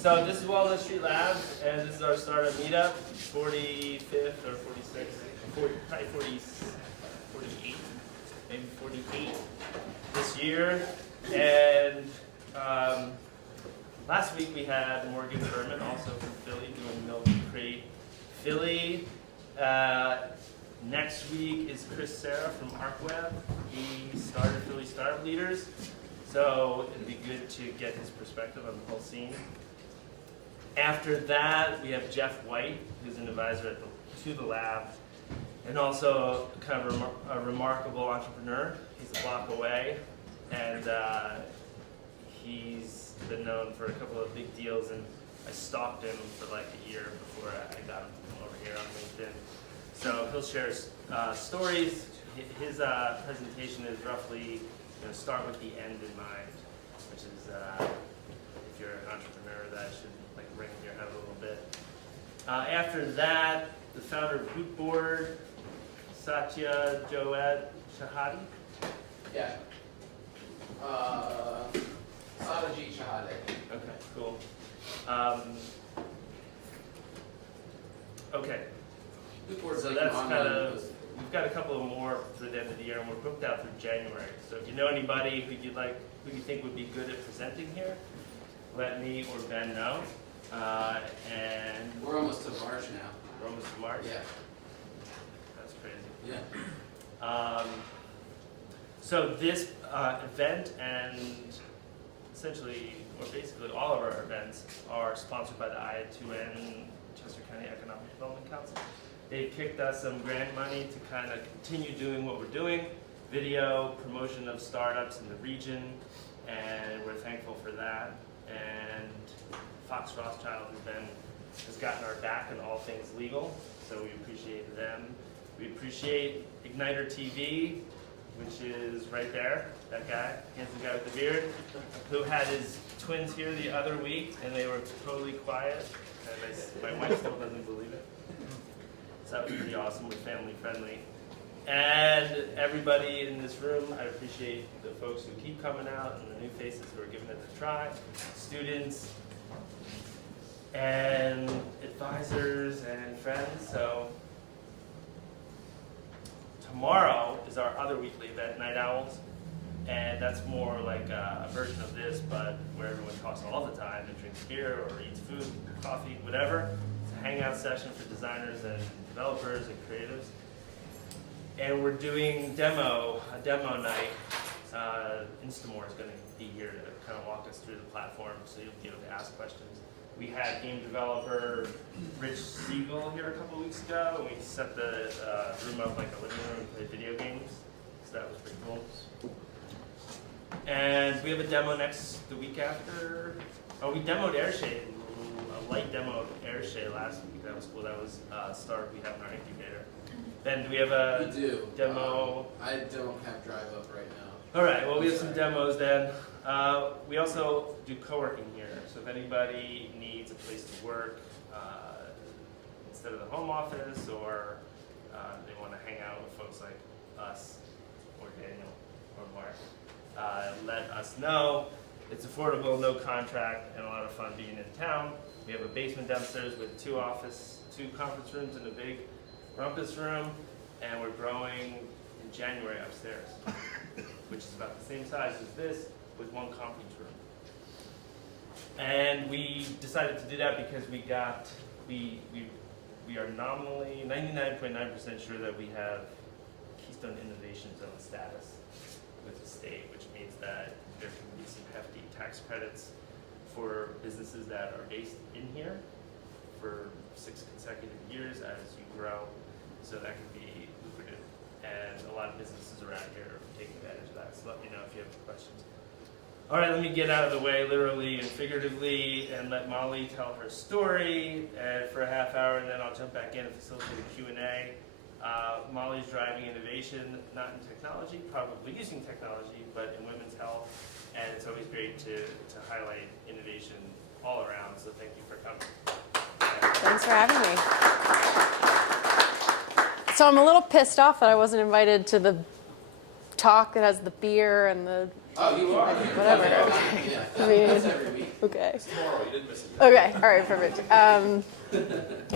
So this is Walnut Street Labs, and this is our startup meetup, 45th or 46th, probably 48, maybe 48 this year. And last week we had Morgan Berman, also from Philly, doing Milk Crate Philly. Next week is Chris Serra from ArcWeb. He started Philly Startup Leaders. So it'd be good to get his perspective on the whole scene. After that, we have Jeff White, who's an advisor to the lab, and also kind of a remarkable entrepreneur. He's a block away, and he's been known for a couple of big deals, and I stalked him for like a year before I got him to come over here on LinkedIn. So he'll share stories. His presentation is roughly, start with the end in mind, which is if you're an entrepreneur, that should like ring in your head a little bit. After that, the founder of Bootboard, Satya Joed Shahadi. Yeah. Sadaji Shahade. Okay, cool. Okay. Bootboard's So like that's an kind online of, we've got a couple of more through the end of the year, and we're booked out through January. So if you know anybody who you think would be good at presenting here, let me or Ben know. And We're almost to March now. we're almost to March. Yeah. That's crazy. Yeah. So this event and essentially, or basically all of our events are sponsored by the IA2N Chester County Economic Development Council. They've kicked us some grant money to kind of continue doing what we're doing, video, promotion of startups in the region, and we're thankful for that. And Fox Rothschild has gotten our back in all things legal, so we appreciate them. We appreciate Igniter TV, which is right there, that guy, handsome guy with the beard, who had his twins here the other week, and they were totally quiet, and my wife still doesn't believe it. So that was pretty awesome. We're family friendly. And everybody in this room, I appreciate the folks who keep coming out and the new faces who are giving it a try, students, and advisors and friends. So tomorrow is our other weekly event, Night Owls, and that's more like a version of this, but where everyone talks all the time and drinks beer or eats food, coffee, whatever. It's a hangout session for designers and developers and creatives. And we're doing a demo night. Instamore is going to be here to kind of walk us through the platform, so you'll be able to ask questions. We had game developer Rich Siegel here a couple of weeks ago, and we set the room up like a living room to play video games, so that was pretty cool. And we have a demo the week after. Oh, we demoed Airshade, a light demo of Airshade last week. That was cool. That was a startup we have in our incubator. Then do we have a demo? I don't have Drive Up right now. All right, well, we have some demos then. We also do co-working here. So if anybody needs a place to work instead of the home office, or they want to hang out with folks like us or Daniel or Mark, let us know. It's affordable, no contract, and a lot of fun being in town. We have a basement downstairs with two conference rooms and a big rumpus room, and we're growing in January upstairs, which is about the same size as this with one conference room. And we decided to do that because we are nominally 99.9% sure that we have Keystone Innovation Zone status with the state, which means that there can be some hefty tax credits for businesses that are based in here for 6 consecutive years as you grow. So that can be lucrative, and a lot of businesses around here are taking advantage of that. So let me know if you have questions. All right, let me get out of the way, literally and figuratively, and let Molly tell her story for a half hour, and then I'll jump back in and facilitate a Q&A. Molly's driving innovation, not in technology, probably using technology, but in women's health, and it's always great to highlight innovation all around. So thank you for coming. Thanks for having me. So I'm a little pissed off that I wasn't invited to the talk that has the beer and the Oh, you are? whatever. Yeah, I mean, that's every week. okay. Tomorrow, you didn't miss it. Okay, all right, perfect. I'm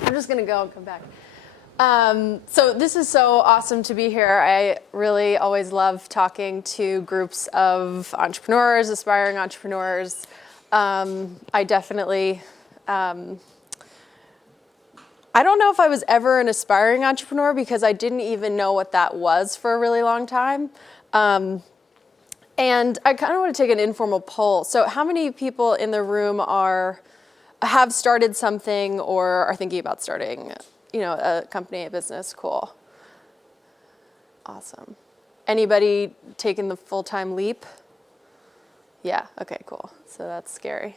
just gonna go and come back. So this is so awesome to be here. I really always love talking to groups of entrepreneurs, aspiring entrepreneurs. I definitely, I don't know if I was ever an aspiring entrepreneur because I didn't even know what that was for a really long time. And I kind of want to take an informal poll. So how many people in the room have started something or are thinking about starting, a company, a business? Cool. Awesome. Anybody taking the full-time leap? Yeah, okay, cool. So that's scary.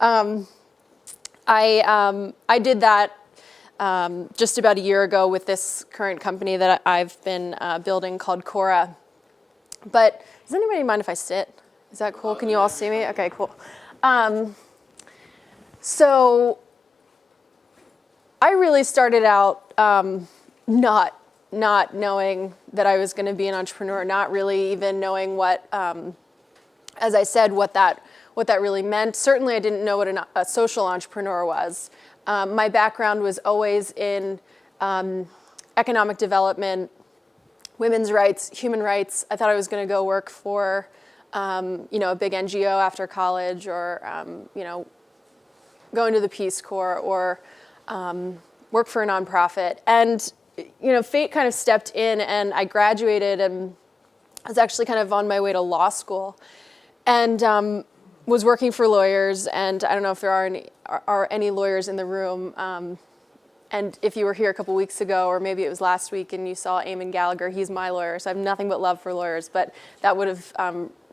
I did that just about a year ago with this current company that I've been building called Cora. But does anybody mind if I sit? Is that cool? Can you all see me? Okay, cool. So I really started out not knowing that I was going to be an entrepreneur, not really even knowing what, as I said, what that really meant. Certainly, I didn't know what a social entrepreneur was. My background was always in economic development, women's rights, human rights. I thought I was going to go work for, a big NGO after college, or go into the Peace Corps, or work for a nonprofit. And fate kind of stepped in, and I graduated, and I was actually kind of on my way to law school, and was working for lawyers. And I don't know if there are any lawyers in the room. And if you were here a couple weeks ago, or maybe it was last week, and you saw Eamon Gallagher, he's my lawyer, so I have nothing but love for lawyers, but that would have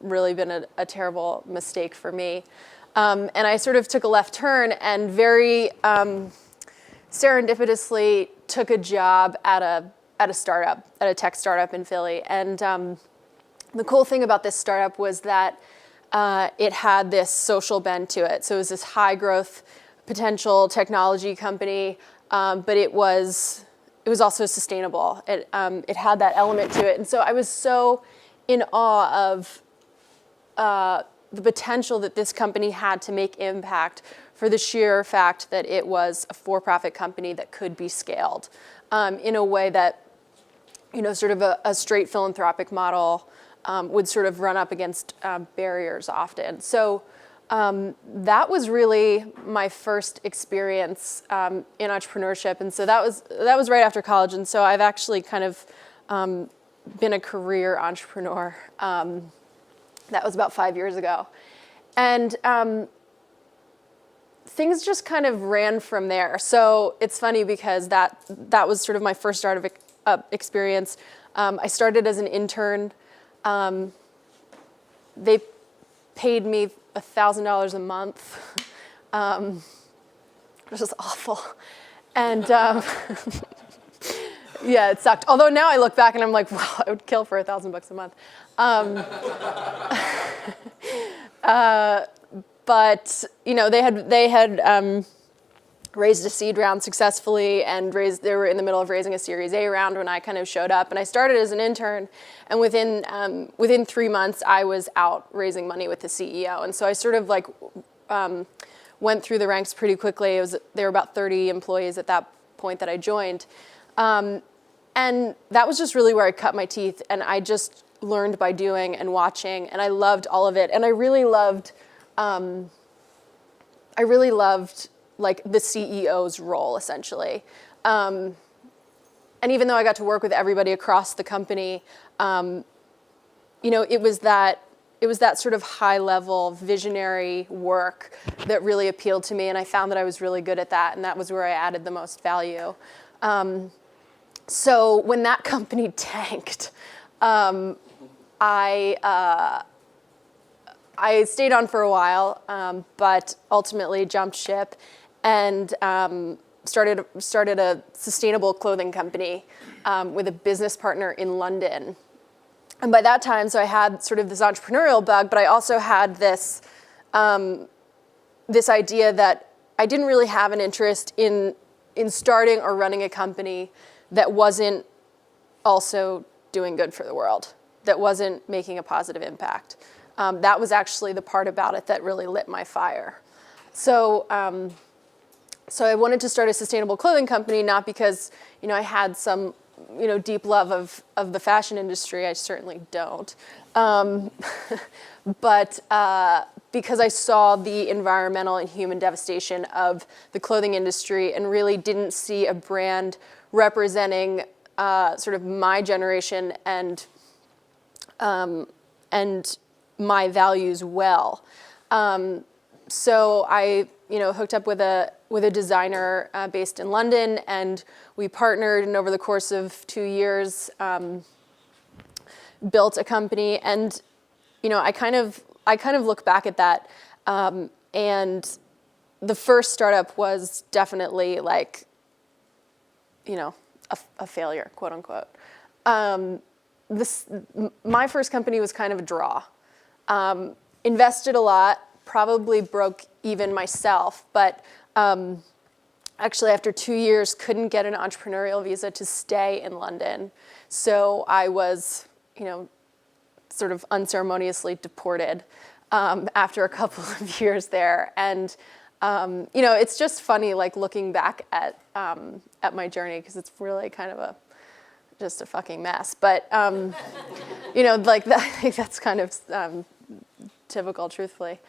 really been a terrible mistake for me. And I sort of took a left turn and very serendipitously took a job at a startup, at a tech startup in Philly. And the cool thing about this startup was that it had this social bend to it. So it was this high growth potential technology company. But it was also sustainable. It had that element to it. And so I was so in awe of the potential that this company had to make impact, for the sheer fact that it was a for-profit company that could be scaled in a way that, sort of a straight philanthropic model would sort of run up against barriers often. So that was really my first experience in entrepreneurship, and so that was right after college. And so I've actually kind of been a career entrepreneur. That was about 5 years ago, and things just kind of ran from there. So it's funny because that was sort of my first startup experience. I started as an intern. They paid me $1,000 a month, which was awful. And yeah, it sucked. Although now I look back and I'm like, wow, I would kill for $1,000 a month. But they had raised a seed round successfully, and they were in the middle of raising a Series A round when I kind of showed up. And I started as an intern, and within 3 months I was out raising money with the CEO. And so I sort of went through the ranks pretty quickly. There were about 30 employees at that point that I joined, and that was just really where I cut my teeth. And I just learned by doing and watching, and I loved all of it. And I really loved like the CEO's role, essentially. And even though I got to work with everybody across the company, it was that sort of high-level visionary work that really appealed to me, and I found that I was really good at that, and that was where I added the most value. So when that company tanked, I stayed on for a while, but ultimately jumped ship and started a sustainable clothing company with a business partner in London. And by that time, so I had sort of this entrepreneurial bug, but I also had this idea that I didn't really have an interest in starting or running a company that wasn't also doing good for the world. that wasn't making a positive impact. That was actually the part about it that really lit my fire. So I wanted to start a sustainable clothing company, not because, I had some, deep love of the fashion industry. I certainly don't. But because I saw the environmental and human devastation of the clothing industry and really didn't see a brand representing sort of my generation and my values well. So I, hooked up with a designer based in London, and we partnered, and over the course of 2 years, built a company. And I kind of look back at that, and the first startup was definitely like, a failure, quote unquote. My first company was kind of a draw. Invested a lot, probably broke even myself, but actually after 2 years couldn't get an entrepreneurial visa to stay in London. So I was, sort of unceremoniously deported after a couple of years there. And, it's just funny, like looking back at my journey, because it's really kind of just a fucking mess. But, like that, I think that's kind of typical, truthfully.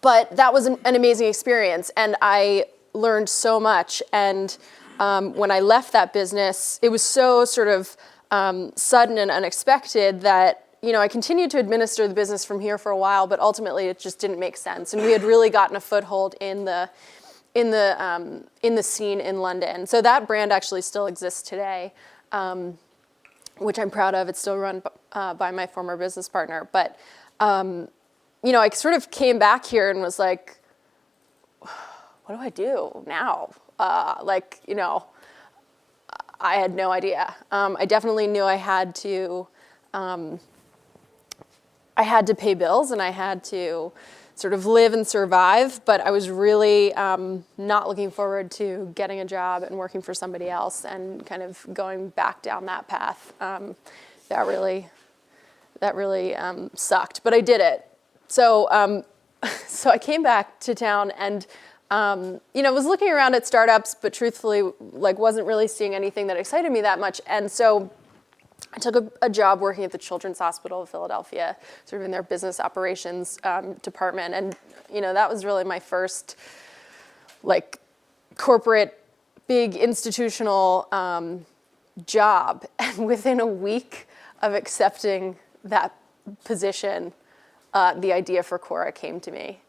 But that was an amazing experience, and I learned so much. And when I left that business, it was so sort of sudden and unexpected that I continued to administer the business from here for a while, but ultimately it just didn't make sense. And we had really gotten a foothold in the scene in London. So that brand actually still exists today, which I'm proud of. It's still run by my former business partner. But I sort of came back here and was like, what do I do now? I had no idea. I definitely knew I had to pay bills, and I had to sort of live and survive, but I was really not looking forward to getting a job and working for somebody else and kind of going back down that path. That really sucked, but I did it. So I came back to town and was looking around at startups, but truthfully, wasn't really seeing anything that excited me that much. And so I took a job working at the Children's Hospital of Philadelphia, sort of in their business operations department. And, that was really my first, corporate, big institutional job. And within a week of accepting that position, the idea for Cora came to me.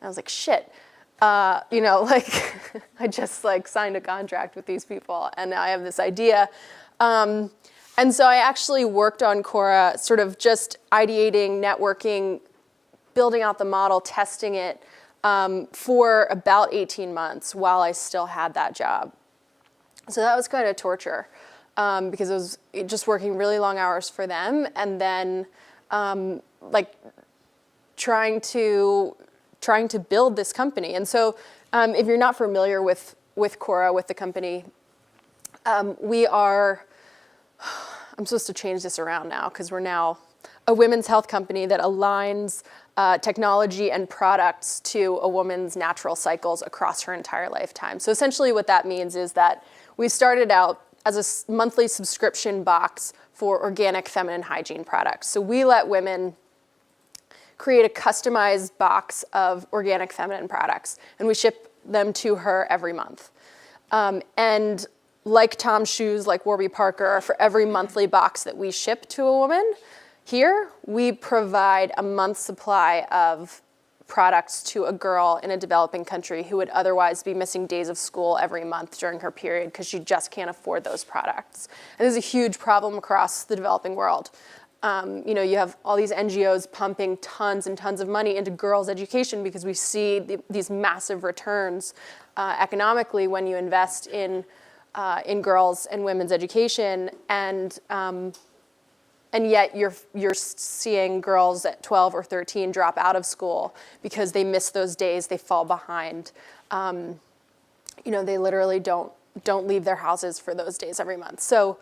And I was like, shit. I just signed a contract with these people, and now I have this idea. And so I actually worked on Cora, sort of just ideating, networking, building out the model, testing it for about 18 months while I still had that job. So that was kind of torture because it was just working really long hours for them, and then trying to build this company. And so if you're not familiar with Cora, with the company, we are, I'm supposed to change this around now because we're now a women's health company that aligns technology and products to a woman's natural cycles across her entire lifetime. So essentially what that means is that we started out as a monthly subscription box for organic feminine hygiene products. So we let women create a customized box of organic feminine products, and we ship them to her every month. And like Tom's Shoes, like Warby Parker, for every monthly box that we ship to a woman, here we provide a month's supply of products to a girl in a developing country who would otherwise be missing days of school every month during her period because she just can't afford those products. And this is a huge problem across the developing world. You have all these NGOs pumping tons and tons of money into girls' education because we see these massive returns economically when you invest in girls' and women's education, and yet you're seeing girls at 12 or 13 drop out of school because they miss those days, they fall behind. They literally don't leave their houses for those days every month. So,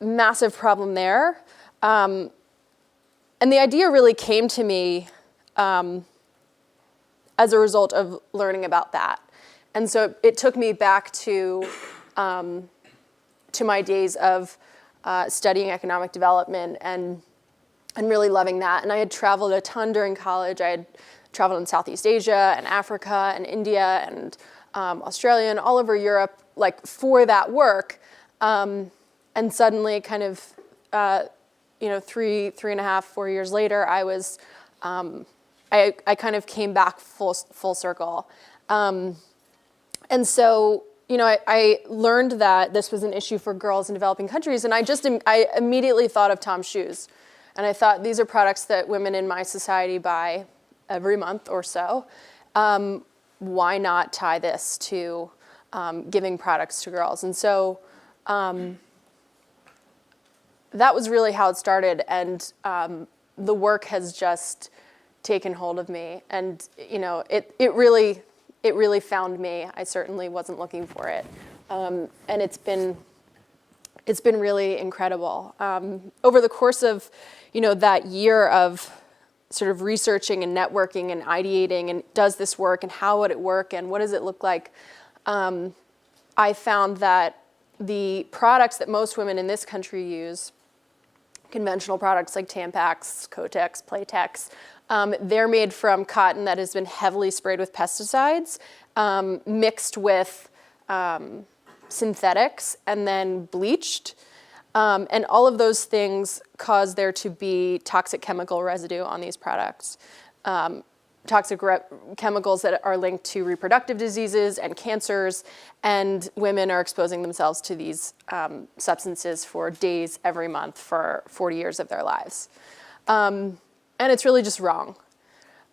massive problem there. And the idea really came to me as a result of learning about that. And so it took me back to my days of studying economic development and really loving that. And I had traveled a ton during college. I had traveled in Southeast Asia and Africa and India and Australia and all over Europe, like for that work. And suddenly kind of, 3.5, 4 years later, I was, I kind of came back full circle. And so, I learned that this was an issue for girls in developing countries, and I immediately thought of Tom's shoes. And I thought, these are products that women in my society buy every month or so. Why not tie this to giving products to girls? And so that was really how it started, and the work has just taken hold of me. And it really found me. I certainly wasn't looking for it, and it's been really incredible. Over the course of that year of sort of researching and networking and ideating, and does this work, and how would it work, and what does it look like, I found that the products that most women in this country use, conventional products like Tampax, Kotex, Playtex, they're made from cotton that has been heavily sprayed with pesticides, mixed with synthetics, and then bleached. And all of those things cause there to be toxic chemical residue on these products. Toxic chemicals that are linked to reproductive diseases and cancers, and women are exposing themselves to these substances for days every month for 40 years of their lives. And it's really just wrong.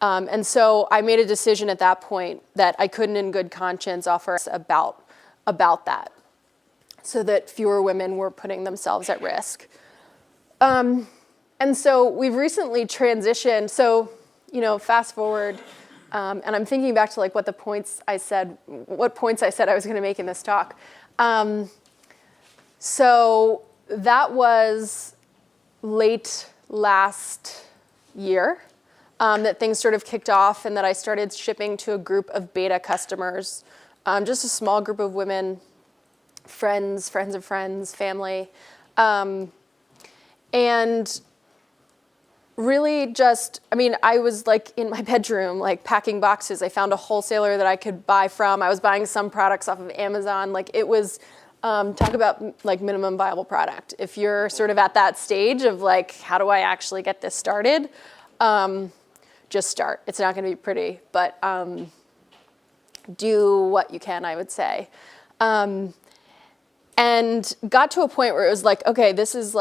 And so I made a decision at that point that I couldn't in good conscience offer about that, so that fewer women were putting themselves at risk. And so we've recently transitioned. So, fast forward, and I'm thinking back to what points I said I was going to make in this talk. So that was late last year that things sort of kicked off, and that I started shipping to a group of beta customers, just a small group of women, friends of friends, family, and really just, I was in my bedroom, packing boxes. I found a wholesaler that I could buy from. I was buying some products off of Amazon. It was, talk about minimum viable product. If you're sort of at that stage of how do I actually get this started? Just start. It's not going to be pretty, but do what you can, I would say. And got to a point where it was okay, this is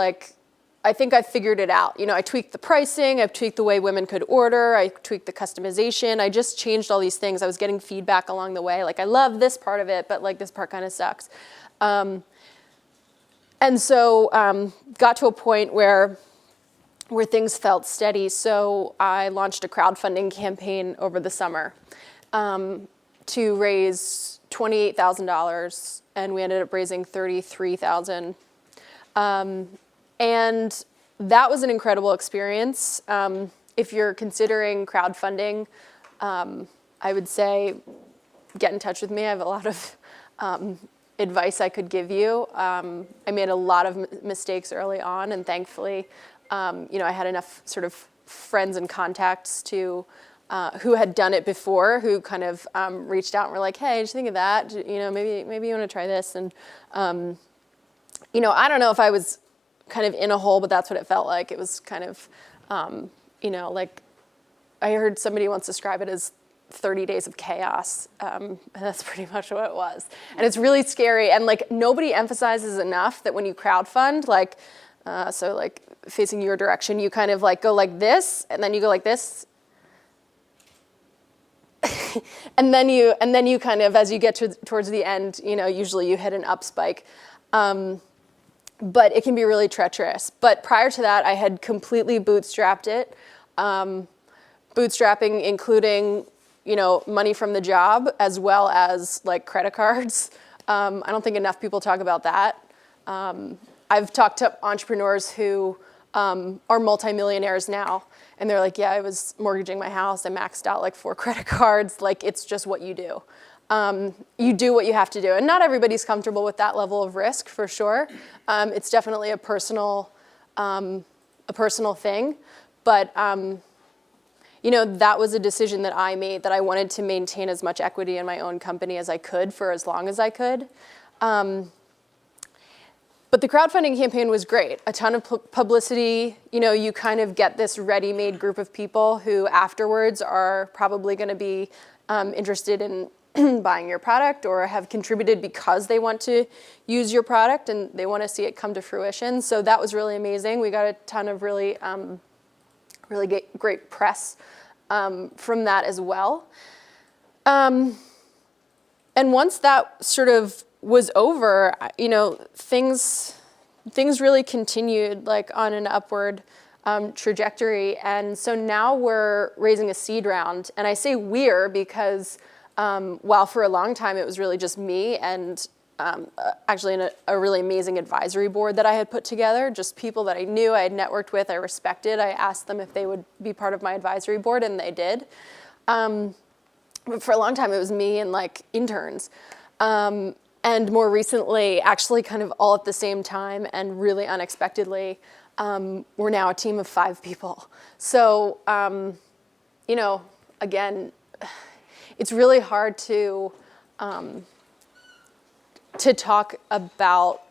I think I figured it out. I tweaked the pricing, I tweaked the way women could order, I tweaked the customization, I just changed all these things. I was getting feedback along the way, I love this part of it, but this part kind of sucks. And so got to a point where things felt steady. So I launched a crowdfunding campaign over the summer to raise $28,000, and we ended up raising $33,000. And that was an incredible experience. If you're considering crowdfunding, I would say get in touch with me. I have a lot of advice I could give you. I made a lot of mistakes early on, and thankfully, I had enough sort of friends and contacts to who had done it before, who kind of reached out and were like, "Hey, did you think of that? Maybe you want to try this." And I don't know if I was kind of in a hole, but that's what it felt like. It was kind of, I heard somebody once describe it as 30 days of chaos. And that's pretty much what it was. And it's really scary. And nobody emphasizes enough that when you crowdfund, facing your direction, you kind of go like this, and then you go like this. and then you kind of, as you get towards the end, usually you hit an up spike. But it can be really treacherous. But prior to that, I had completely bootstrapped it. Bootstrapping including, money from the job as well as credit cards. I don't think enough people talk about that. I've talked to entrepreneurs who are multimillionaires now, and they're like, yeah, I was mortgaging my house, I maxed out like 4 credit cards, like it's just what you do. You do what you have to do, and not everybody's comfortable with that level of risk, for sure. It's definitely a personal thing, but that was a decision that I made, that I wanted to maintain as much equity in my own company as I could for as long as I could. But the crowdfunding campaign was great. A ton of publicity. You kind of get this ready-made group of people who afterwards are probably going to be interested in buying your product or have contributed because they want to use your product and they want to see it come to fruition. So that was really amazing. We got a ton of really great press from that as well. And once that sort of was over, things really continued like on an upward trajectory. And so now we're raising a seed round. And I say we're because while for a long time it was really just me and actually a really amazing advisory board that I had put together, just people that I knew, I had networked with, I respected. I asked them if they would be part of my advisory board, and they did. But for a long time it was me and like interns. And more recently, actually kind of all at the same time and really unexpectedly, we're now a team of 5 people. So, again, it's really hard to talk about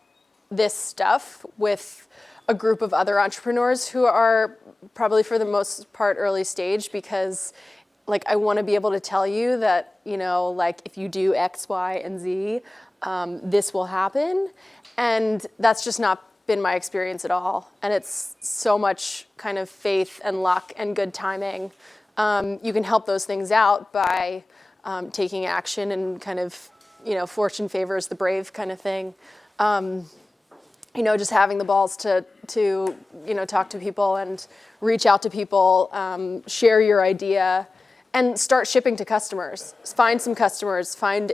this stuff with a group of other entrepreneurs who are probably for the most part early stage, because like I want to be able to tell you that, like if you do X, Y, and Z, this will happen. And that's just not been my experience at all. And it's so much kind of faith and luck and good timing. You can help those things out by taking action and kind of, fortune favors the brave kind of thing. Just having the balls to talk to people and reach out to people, share your idea, and start shipping to customers. Find some customers, find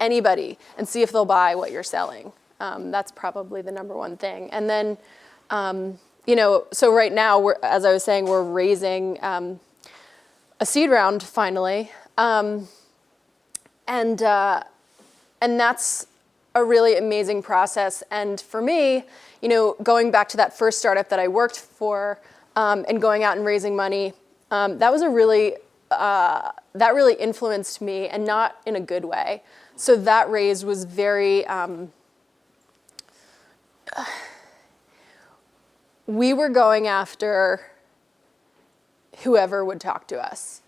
anybody, and see if they'll buy what you're selling. That's probably the number one thing. And then, so right now, as I was saying, we're raising a seed round finally, and that's a really amazing process. And for me, going back to that first startup that I worked for, and going out and raising money, that was that really influenced me, and not in a good way. So that raise was very, we were going after whoever would talk to us.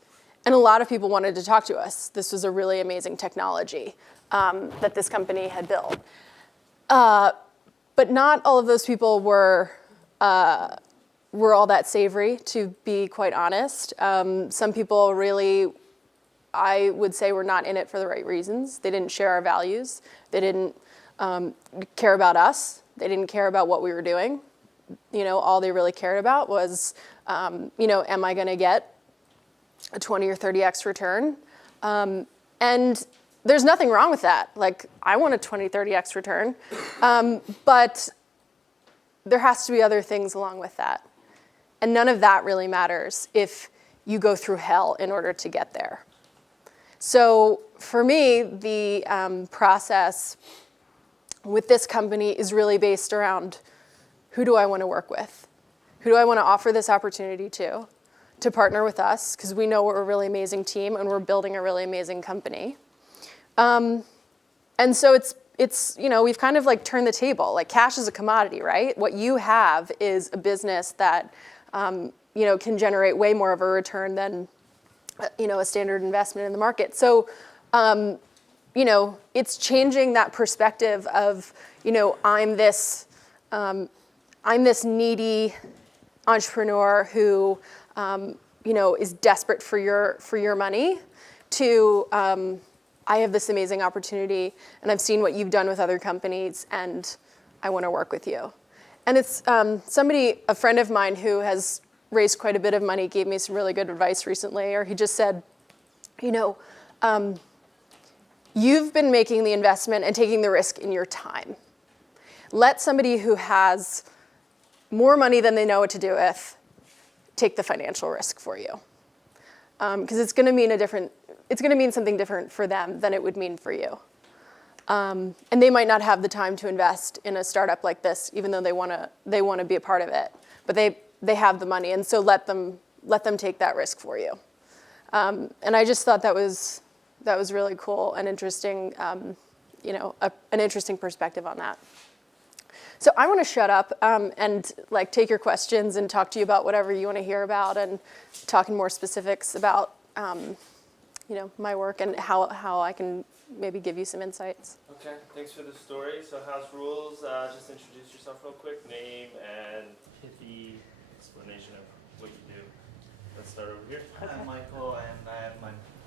And a lot of people wanted to talk to us. This was a really amazing technology that this company had built. But not all of those people were all that savory, to be quite honest. Some people really, I would say, were not in it for the right reasons. They didn't share our values. They didn't care about us. They didn't care about what we were doing. All they really cared about was, am I going to get a 20 or 30x return? And there's nothing wrong with that. Like, I want a 20, 30x return. But there has to be other things along with that. And none of that really matters if you go through hell in order to get there. So for me, the process with this company is really based around, who do I want to work with? Who do I want to offer this opportunity to partner with us? Because we know we're a really amazing team and we're building a really amazing company. And so it's we've kind of like turned the table. Like, cash is a commodity, right? What you have is a business that can generate way more of a return than a standard investment in the market. So it's changing that perspective of I'm this needy entrepreneur who is desperate for your money, to I have this amazing opportunity, and I've seen what you've done with other companies, and I want to work with you. And it's a friend of mine who has raised quite a bit of money, gave me some really good advice recently, or he just said, you've been making the investment and taking the risk in your time. let somebody who has more money than they know what to do with take the financial risk for you. Because it's going to mean something different for them than it would mean for you. And they might not have the time to invest in a startup like this, even though they want to be a part of it. But they have the money, and so let them take that risk for you. And I just thought that was really cool and interesting. An interesting perspective on that. So I want to shut up and take your questions and talk to you about whatever you want to hear about, and talk in more specifics about my work and how I can maybe give you some insights. Okay, thanks for the story. So house rules, just introduce yourself real quick, name and pithy explanation of what you do. Let's start over here. I'm Michael, and I have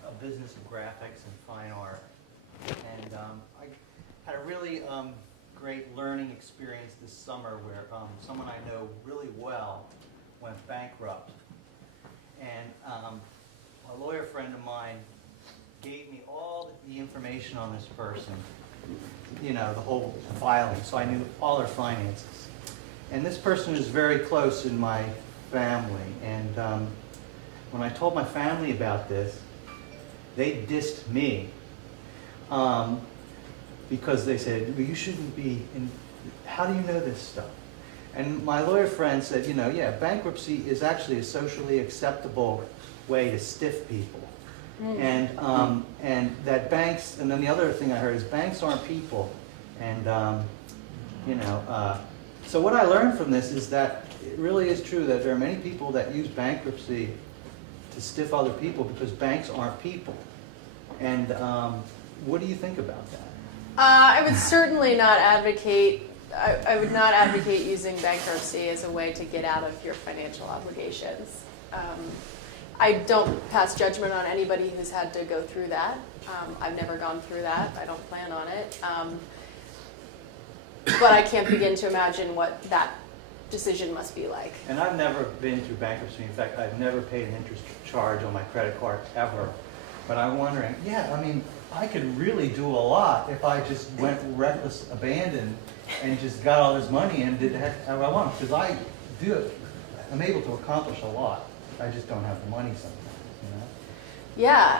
a business of graphics and fine art. And I had a really great learning experience this summer where someone I know really well went bankrupt. And a lawyer friend of mine gave me all the information on this person, the whole filing, so I knew all their finances. And this person is very close in my family, and when I told my family about this, they dissed me because they said, well, you shouldn't be how do you know this stuff? And my lawyer friend said, yeah, bankruptcy is actually a socially acceptable way to stiff people. And that banks, and then the other thing I heard is banks aren't people. And, so what I learned from this is that it really is true that there are many people that use bankruptcy to stiff other people because banks aren't people. And what do you think about that? I would certainly not advocate, I would not advocate using bankruptcy as a way to get out of your financial obligations. I don't pass judgment on anybody who's had to go through that. I've never gone through that. I don't plan on it. But I can't begin to imagine what that decision must be like. And I've never been through bankruptcy. In fact, I've never paid an interest charge on my credit card ever. But I'm wondering, I could really do a lot if I just went reckless abandon and just got all this money and did however I want. Because I'm able to accomplish a lot. I just don't have the money sometimes, Yeah,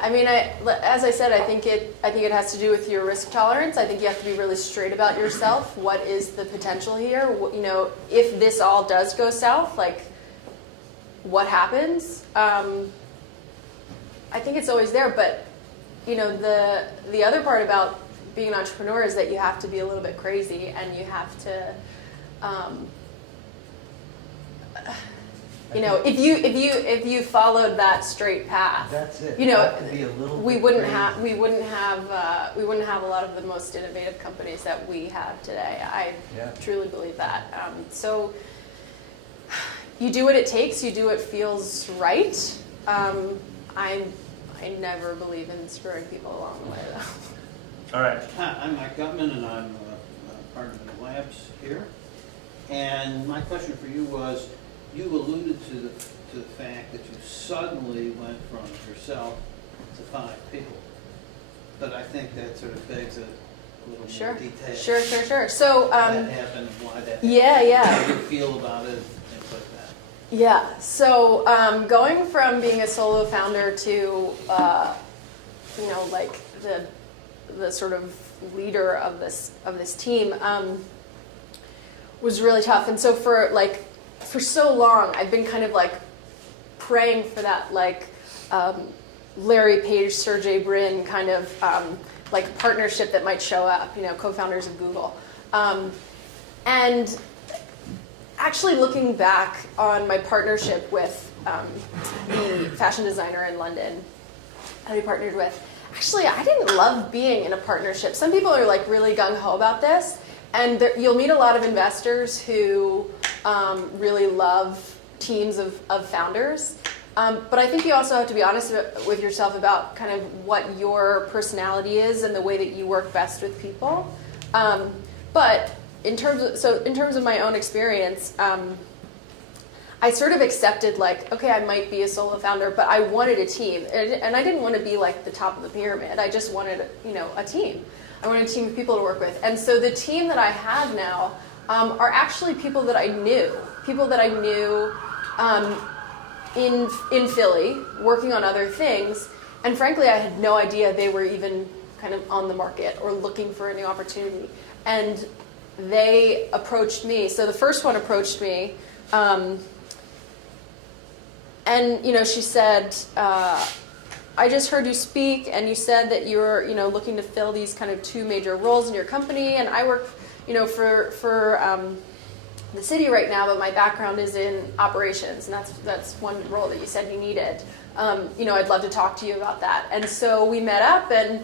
as I said, I think it has to do with your risk tolerance. I think you have to be really straight about yourself. What is the potential here? If this all does go south, what happens? I think it's always there, but the other part about being an entrepreneur is that you have to be a little bit crazy, and you have to. If you followed that straight path, that's it. Have to be a little we bit wouldn't crazy. have a lot of the most innovative companies that we have today. I truly believe that. So you do what it takes. You do what feels right. I never believe in screwing people along the way, though. All right. Hi, I'm Mike Gutman, and I'm part of the labs here. And my question for you was, you alluded to the fact that you suddenly went from yourself to 5 people. But I think that sort of begs a little more detail. Sure. So how that happened, why that happened, Yeah. how you feel about it, things like that. Yeah. So going from being a solo founder to the sort of leader of this team was really tough. And so for so long, I've been kind of praying for that Larry Page, Sergey Brin kind of partnership that might show up, co-founders of Google. And actually looking back on my partnership with the fashion designer in London that I partnered with, actually I didn't love being in a partnership. Some people are really gung-ho about this, and you'll meet a lot of investors who really love teams of founders. But I think you also have to be honest with yourself about kind of what your personality is and the way that you work best with people. But in terms of my own experience, I sort of accepted okay, I might be a solo founder, but I wanted a team, and I didn't want to be the top of the pyramid. I just wanted a team. I wanted a team of people to work with, and so the team that I have now are actually people that I knew in Philly, working on other things, and frankly, I had no idea they were even kind of on the market or looking for a new opportunity. And they approached me. So the first one approached me, and she said, I just heard you speak, and you said that you were looking to fill these kind of two major roles in your company, and I work for the city right now, but my background is in operations, and that's one role that you said you needed. I'd love to talk to you about that. And so we met up, and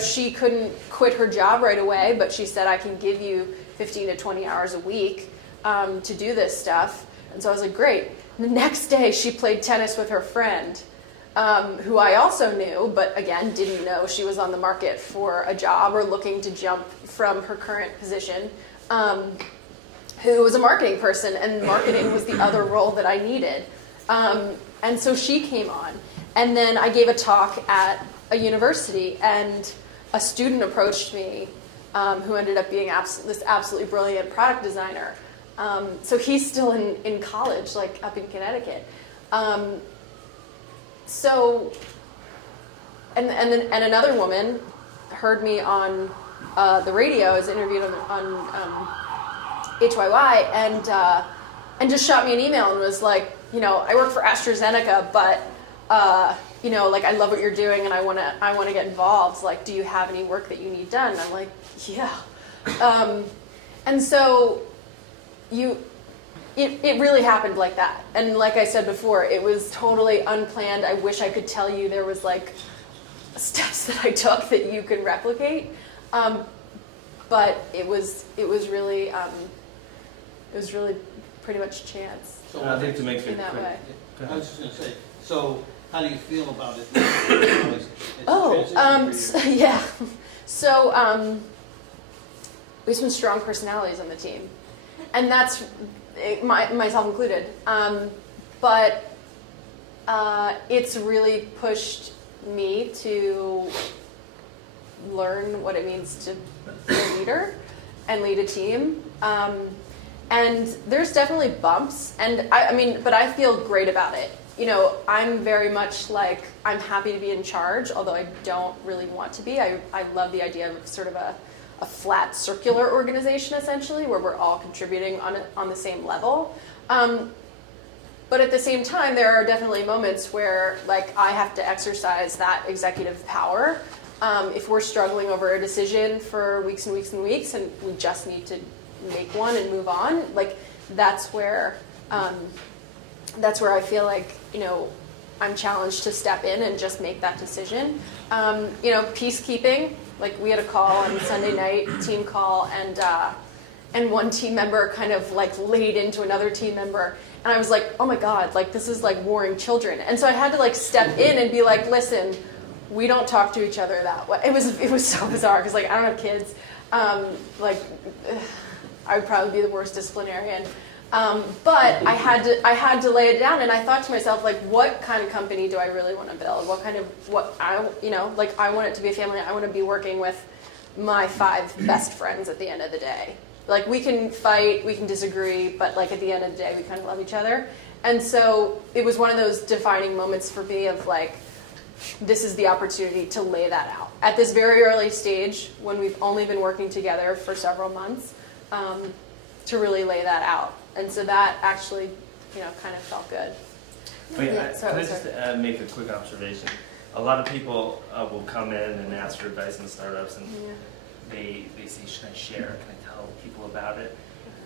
she couldn't quit her job right away, but she said, I can give you 15 to 20 hours a week to do this stuff. And so I was like, great. The next day, she played tennis with her friend, who I also knew, but again, didn't know she was on the market for a job or looking to jump from her current position, who was a marketing person, and marketing was the other role that I needed. And so she came on, and then I gave a talk at a university, and a student approached me who ended up being this absolutely brilliant product designer. So he's still in college, like up in Connecticut. And another woman heard me on the radio. I was interviewed on HYY, and just shot me an email and was like, I work for AstraZeneca, but I love what you're doing, and I want to get involved. Like, do you have any work that you need done? And I'm like, yeah. And so it really happened like that. And like I said before, it was totally unplanned. I wish I could tell you there was like steps that I took that you can replicate. But it was really pretty much chance I think to make it in that quick. way. Go I ahead. was just going to say, so how do you feel about it? It's a transition for you. Yeah. So we have some strong personalities on the team, and that's myself included. But it's really pushed me to learn what it means to be a leader and lead a team. And there's definitely bumps, and but I feel great about it. I'm very much like, I'm happy to be in charge, although I don't really want to be. I love the idea of sort of a flat circular organization, essentially, where we're all contributing on the same level. But at the same time, there are definitely moments where I have to exercise that executive power. If we're struggling over a decision for weeks and weeks and weeks, and we just need to make one and move on, that's where I feel like I'm challenged to step in and just make that decision. Peacekeeping, we had a call on Sunday night, team call, and one team member kind of laid into another team member, and I was like, oh my god, this is like warring children. And so I had to step in and be like, listen, we don't talk to each other that way. It was so bizarre because I don't have kids. I would probably be the worst disciplinarian. But I had to lay it down, and I thought to myself, what kind of company do I really want to build? I want it to be a family. I want to be working with my 5 best friends at the end of the day. We can fight, we can disagree, but at the end of the day, we kind of love each other. And so it was one of those defining moments for me of this is the opportunity to lay that out. At this very early stage, when we've only been working together for several months, to really lay that out. And so that actually, kind of felt good. Wait, Yeah, can I just make a quick observation? A lot of people will come in and ask for advice in startups, and they say, should I share? Can I tell people about it?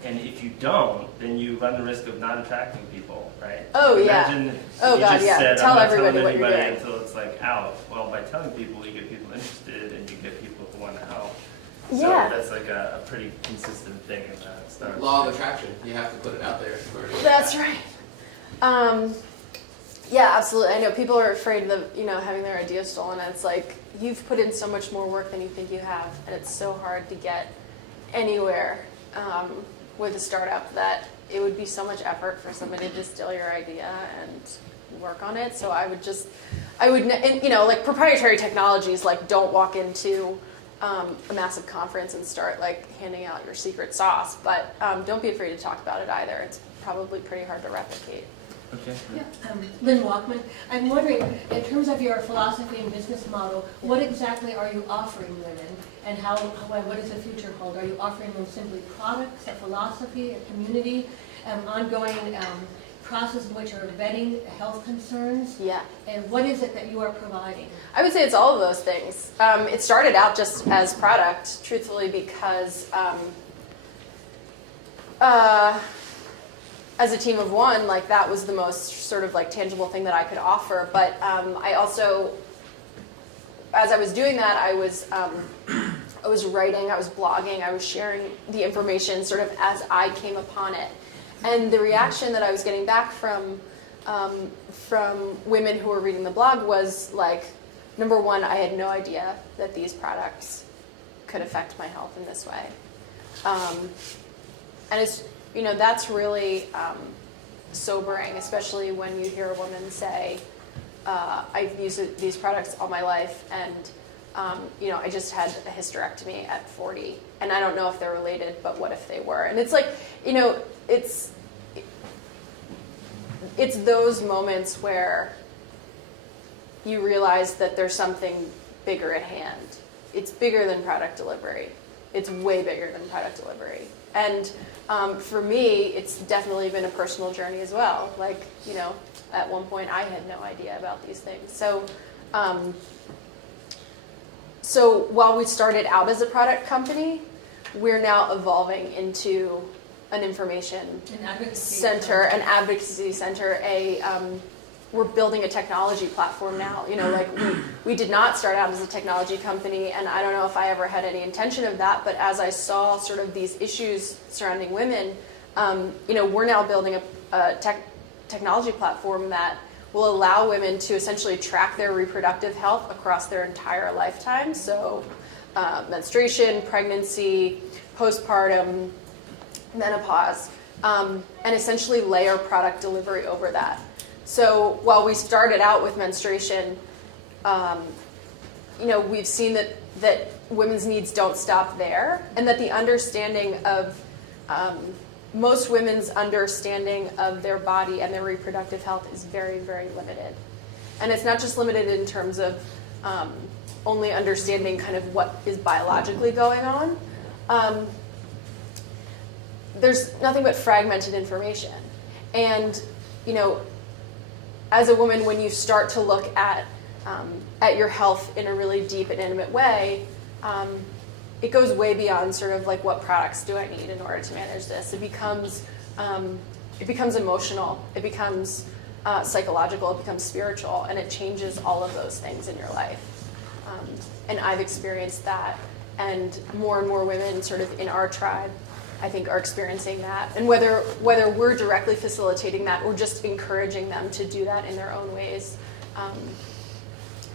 And if you don't, then you run the risk of not attracting people, right? Oh, Imagine Oh, you God, just yeah. said, Tell I'm not everybody telling what you're anybody doing. until it's out. Well, by telling people, you get people interested, and you get people who want to help. Yeah. So that's a pretty consistent thing in startups. Law of attraction. You have to put it out there. That's right. Yeah, absolutely. I know people are afraid of having their ideas stolen. And it's you've put in so much more work than you think you have, and it's so hard to get anywhere with a startup that it would be so much effort for somebody to steal your idea and work on it. So I would proprietary technologies don't walk into a massive conference and start like handing out your secret sauce, but don't be afraid to talk about it either. It's probably pretty hard to replicate. Okay. Yeah, Lynn Walkman. I'm wondering, in terms of your philosophy and business model, what exactly are you offering women, and what does the future hold? Are you offering them simply products, a philosophy, a community, ongoing process in which are vetting health concerns? Yeah. And what is it that you are providing? I would say it's all of those things. It started out just as product, truthfully, because as a team of one, like that was the most sort of like tangible thing that I could offer. But I also, as I was doing that, I was writing, I was blogging, I was sharing the information sort of as I came upon it. And the reaction that I was getting back from women who were reading the blog was like, number one, I had no idea that these products could affect my health in this way. And it's, you know, that's really sobering, especially when you hear a woman say, I've used these products all my life, and you know, I just had a hysterectomy at 40, and I don't know if they're related, but what if they were? And it's like, you know, it's those moments where you realize that there's something bigger at hand. It's bigger than product delivery. It's way bigger than product delivery. And for me, it's definitely been a personal journey as well. Like, you know, at one point I had no idea about these things. So while we started out as a product company, we're now evolving into an information center, an advocacy center, we're building a technology platform now. You know, like we did not start out as a technology company, and I don't know if I ever had any intention of that, but as I saw sort of these issues surrounding women, you know, we're now building a technology platform that will allow women to essentially track their reproductive health across their entire lifetime. So menstruation, pregnancy, postpartum, menopause, and essentially layer product delivery over that. So while we started out with menstruation, you know, we've seen that women's needs don't stop there, and that the understanding of most women's understanding of their body and their reproductive health is very, very limited. And it's not just limited in terms of only understanding kind of what is biologically going on. There's nothing but fragmented information. And, you know, as a woman, when you start to look at your health in a really deep and intimate way, it goes way beyond sort of like, what products do I need in order to manage this? It becomes emotional, it becomes psychological, it becomes spiritual, and it changes all of those things in your life. And I've experienced that, and more women sort of in our tribe, I think, are experiencing that. And whether we're directly facilitating that or just encouraging them to do that in their own ways,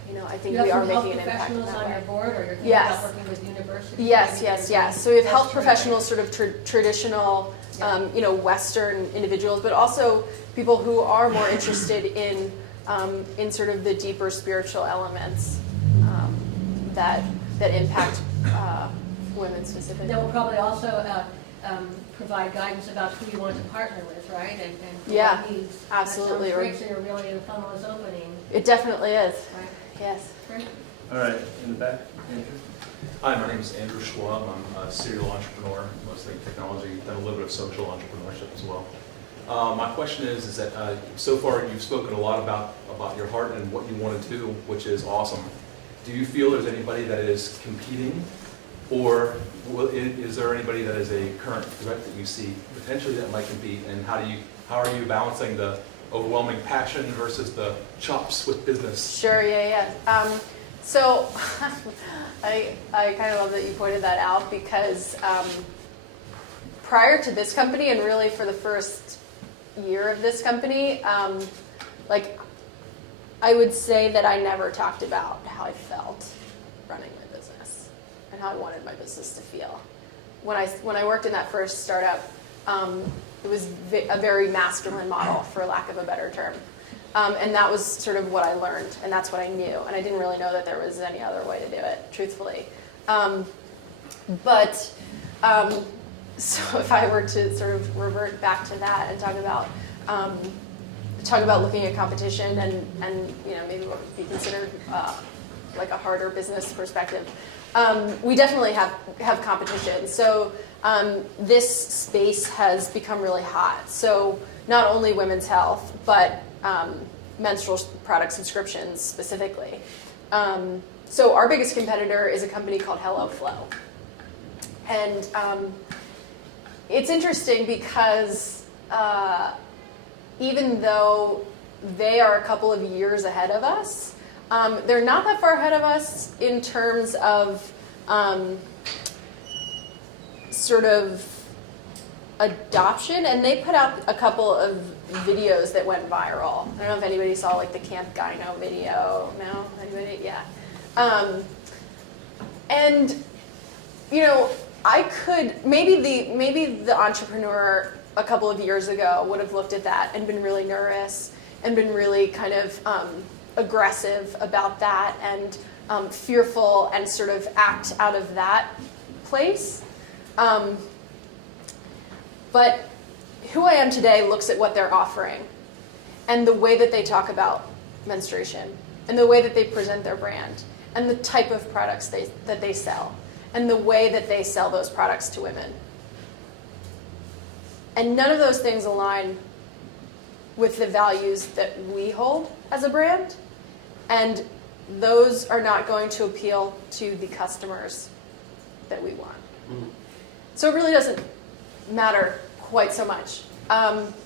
you know, I think we are making an impact in that way. You have some health professionals on your board, or you're thinking Yes. about working with universities? Yes. So we have health professionals, sort of traditional, you know, Western individuals, but also people who are more interested in sort of the deeper spiritual elements that impact women specifically. That will probably also provide guidance about who you want to partner with, right? And Yeah, what needs. absolutely. That sounds great, so you're really, the funnel is opening, It definitely is. right? Yes. Great. All right, in the back, Andrew. Hi, my name is Andrew Schwab. I'm a serial entrepreneur, mostly in technology, done a little bit of social entrepreneurship as well. My question is that so far you've spoken a lot about your heart and what you want to do, which is awesome. Do you feel there's anybody that is competing, or is there anybody that is a current threat that you see potentially that might compete, and how are you balancing the overwhelming passion versus the chops with business? Sure, yeah. So I kind of love that you pointed that out, because prior to this company, and really for the first year of this company, like, I would say that I never talked about how I felt running my business and how I wanted my business to feel. When I worked in that first startup, it was a very masculine model, for lack of a better term. And that was sort of what I learned, and that's what I knew. And I didn't really know that there was any other way to do it, truthfully. But so if I were to sort of revert back to that and talk about looking at competition and maybe what would be considered like a harder business perspective, we definitely have competition. So this space has become really hot. So not only women's health, but menstrual product subscriptions specifically. So our biggest competitor is a company called HelloFlow. And it's interesting because even though they are a couple of years ahead of us, they're not that far ahead of us in terms of sort of adoption. And they put out a couple of videos that went viral. I don't know if anybody saw like the Camp Gyno video. No? Anybody? Yeah. And I could maybe the entrepreneur a couple of years ago would have looked at that and been really nervous and been really kind of aggressive about that and fearful and sort of act out of that place. But who I am today looks at what they're offering and the way that they talk about menstruation and the way that they present their brand and the type of products that they sell and the way that they sell those products to women. And none of those things align with the values that we hold as a brand. And those are not going to appeal to the customers that we want. Mm-hmm. So it really doesn't matter quite so much.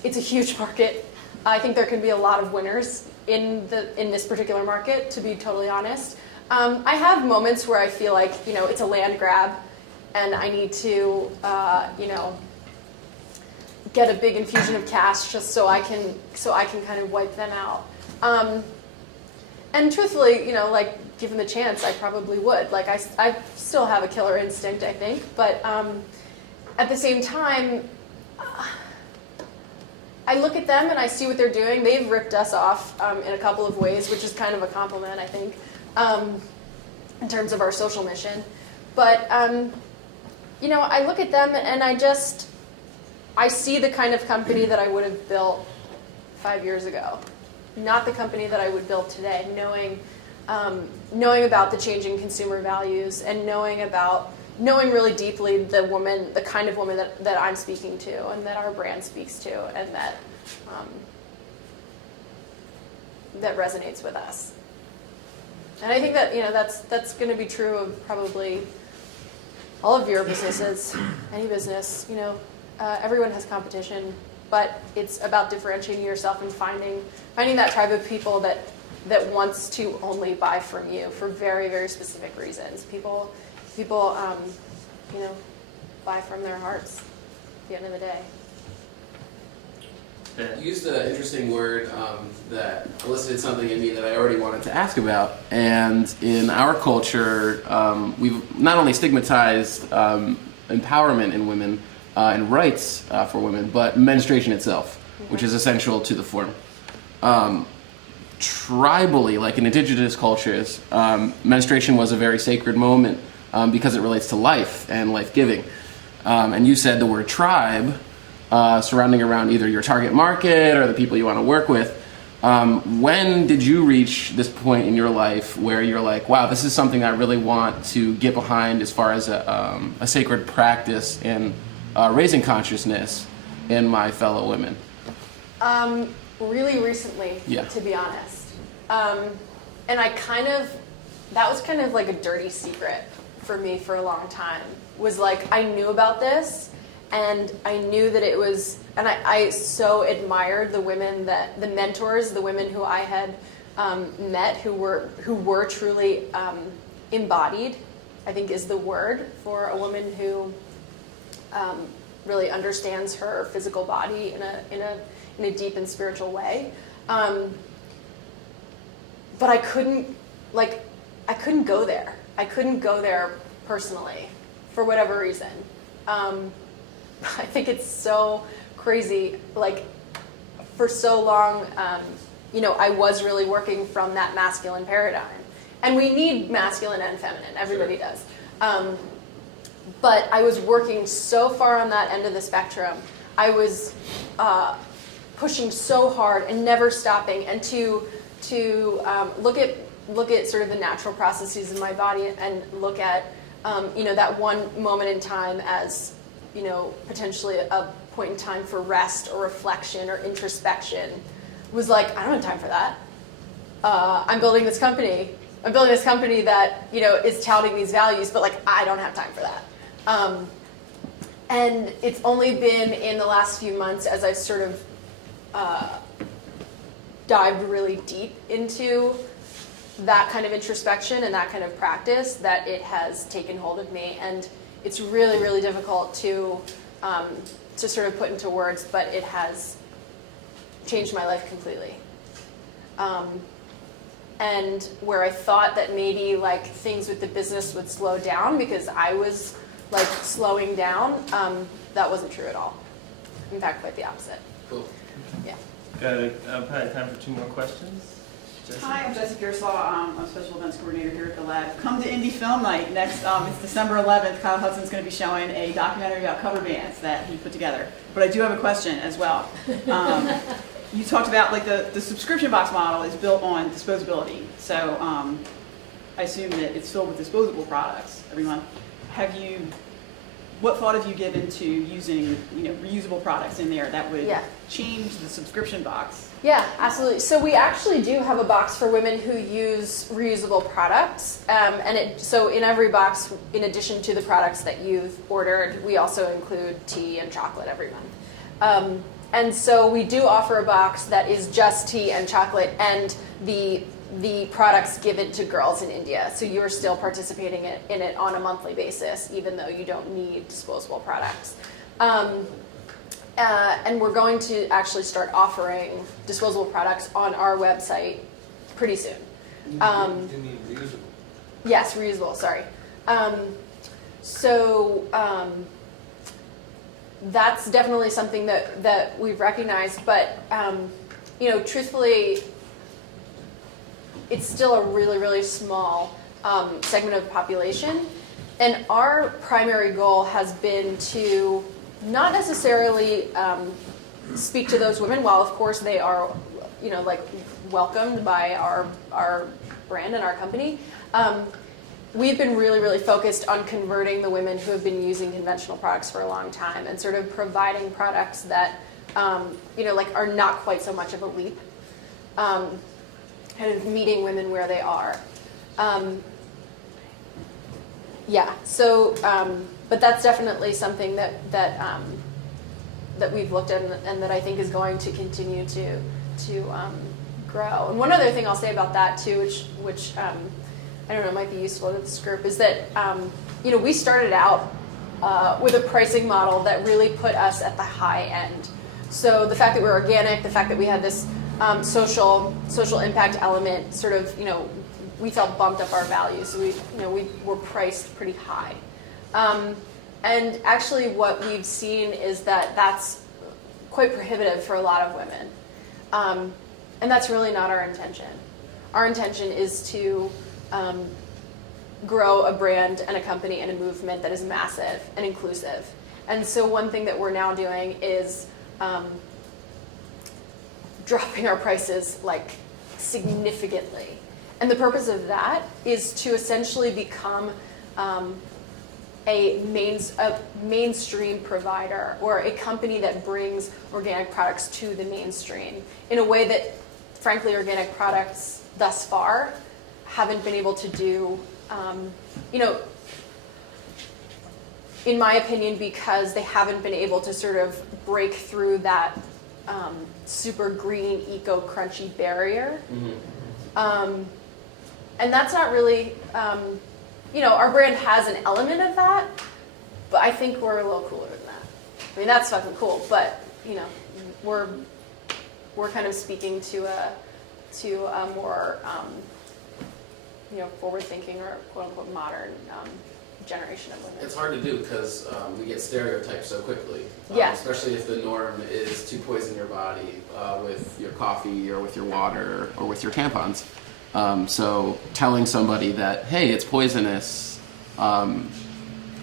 It's a huge market. I think there can be a lot of winners in this particular market, to be totally honest. I have moments where I feel like, it's a land grab and I need to, get a big infusion of cash just so I can kind of wipe them out. And truthfully, given the chance, I probably would. Like, I still have a killer instinct, I think. But at the same time, I look at them and I see what they're doing. They've ripped us off in a couple of ways, which is kind of a compliment, I think, in terms of our social mission. But, I look at them and I see the kind of company that I would have built 5 years ago. Not the company that I would build today, knowing about the changing consumer values and knowing really deeply the kind of woman that I'm speaking to and that our brand speaks to and that resonates with us. And I think that that's going to be true of probably all of your businesses, any business. Everyone has competition, but it's about differentiating yourself and finding that tribe of people that wants to only buy from you for very, very specific reasons. People, buy from their hearts at the end of the day. You used an interesting word that elicited something in me that I already wanted to ask about. And in our culture, we've not only stigmatized empowerment in women and rights for women, but menstruation itself, which is essential to the form. Tribally, like in indigenous cultures, menstruation was a very sacred moment because it relates to life and life-giving. And you said the word tribe, surrounding around either your target market or the people you want to work with. When did you reach this point in your life where you're like, wow, this is something I really want to get behind as far as a sacred practice in raising consciousness in my fellow women? Really recently, to be honest. And that was kind of like a dirty secret for me for a long time. Was like, I knew about this, and I knew that it was, and I so admired the women the mentors, the women who I had met who were truly embodied, I think is the word for a woman who really understands her physical body in a deep and spiritual way. But I couldn't go there. I couldn't go there personally for whatever reason. I think it's so crazy. Like, for so long, I was really working from that masculine paradigm. And we need masculine and feminine. Everybody does. But I was working so far on that end of the spectrum. I was pushing so hard and never stopping, and to look at sort of the natural processes in my body and look at that one moment in time as potentially a point in time for rest or reflection or introspection was like, I don't have time for that. I'm building this company that is touting these values, but like I don't have time for that. And it's only been in the last few months as I've sort of dived really deep into that kind of introspection and that kind of practice that it has taken hold of me. And it's really, really difficult to sort of put into words, but it has changed my life completely. And where I thought that maybe like things with the business would slow down because I was like slowing down, that wasn't true at all. In fact, quite the opposite. Cool. Yeah. Got probably time for 2 more questions. Jesse? Hi, I'm Jesse Pearsall. I'm a special events coordinator here at the lab. Come to Indie Film Night next. It's December 11th. Kyle Hudson's going to be showing a documentary about cover bands that he put together. But I do have a question as well. You talked about like the subscription box model is built on disposability. So I assume that it's filled with disposable products every month. What thought have you given to using reusable products in there that would change the subscription box? Yeah, absolutely. So we actually do have a box for women who use reusable products. So in every box, in addition to the products that you've ordered, we also include tea and chocolate every month. And so we do offer a box that is just tea and chocolate and the products given to girls in India. So you're still participating in it on a monthly basis, even though you don't need disposable products. And we're going to actually start offering disposable products on our website pretty soon. You mean reusable? Yes, reusable, sorry. That's definitely something that we've recognized, but truthfully, it's still a really, really small segment of the population. And our primary goal has been to not necessarily speak to those women, while of course they are, welcomed by our brand and our company. We've been really, really focused on converting the women who have been using conventional products for a long time and sort of providing products that, are not quite so much of a leap. Kind of meeting women where they are. But that's definitely something that we've looked at and that I think is going to continue to grow. And one other thing I'll say about that too, which I don't know, might be useful to this group, is that we started out with a pricing model that really put us at the high end. So the fact that we're organic, the fact that we had this social impact element, sort of, we felt bumped up our value. So we were priced pretty high. And actually what we've seen is that that's quite prohibitive for a lot of women. And that's really not our intention. Our intention is to grow a brand and a company and a movement that is massive and inclusive. And so one thing that we're now doing is dropping our prices like significantly. And the purpose of that is to essentially become a mainstream provider, or a company that brings organic products to the mainstream in a way that, frankly, organic products thus far haven't been able to do, in my opinion, because they haven't been able to sort of break through that super green, eco-crunchy barrier. Mm-hmm. And that's not really, our brand has an element of that, but I think we're a little cooler than that. I mean, that's fucking cool, but, we're kind of speaking to a more, forward-thinking or quote-unquote modern generation of women. It's hard to do because we get stereotyped so quickly. Yeah. Especially if the norm is to poison your body with your coffee or with your water or with your tampons. So telling somebody that, hey, it's poisonous,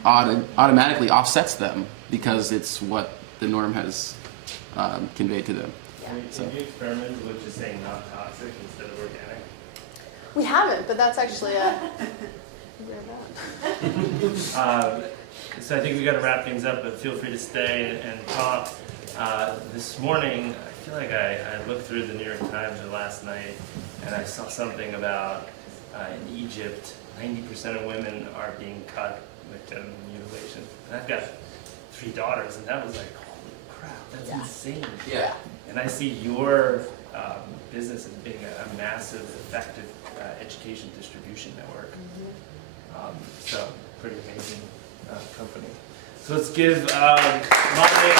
automatically offsets them because it's what the norm has conveyed to them. Have you experimented with just saying not toxic instead of organic? We haven't, but that's actually a So I think we got to wrap things up, but feel free to stay and talk. This morning, I feel like I looked through the New York Times last night, and I saw something about in Egypt, 90% of women are being cut with genital mutilation. And I've got 3 daughters, and that was like, holy crap, that's insane. Yeah. And I see your business as being a massive, effective education distribution network. So, pretty amazing company. So let's give Monday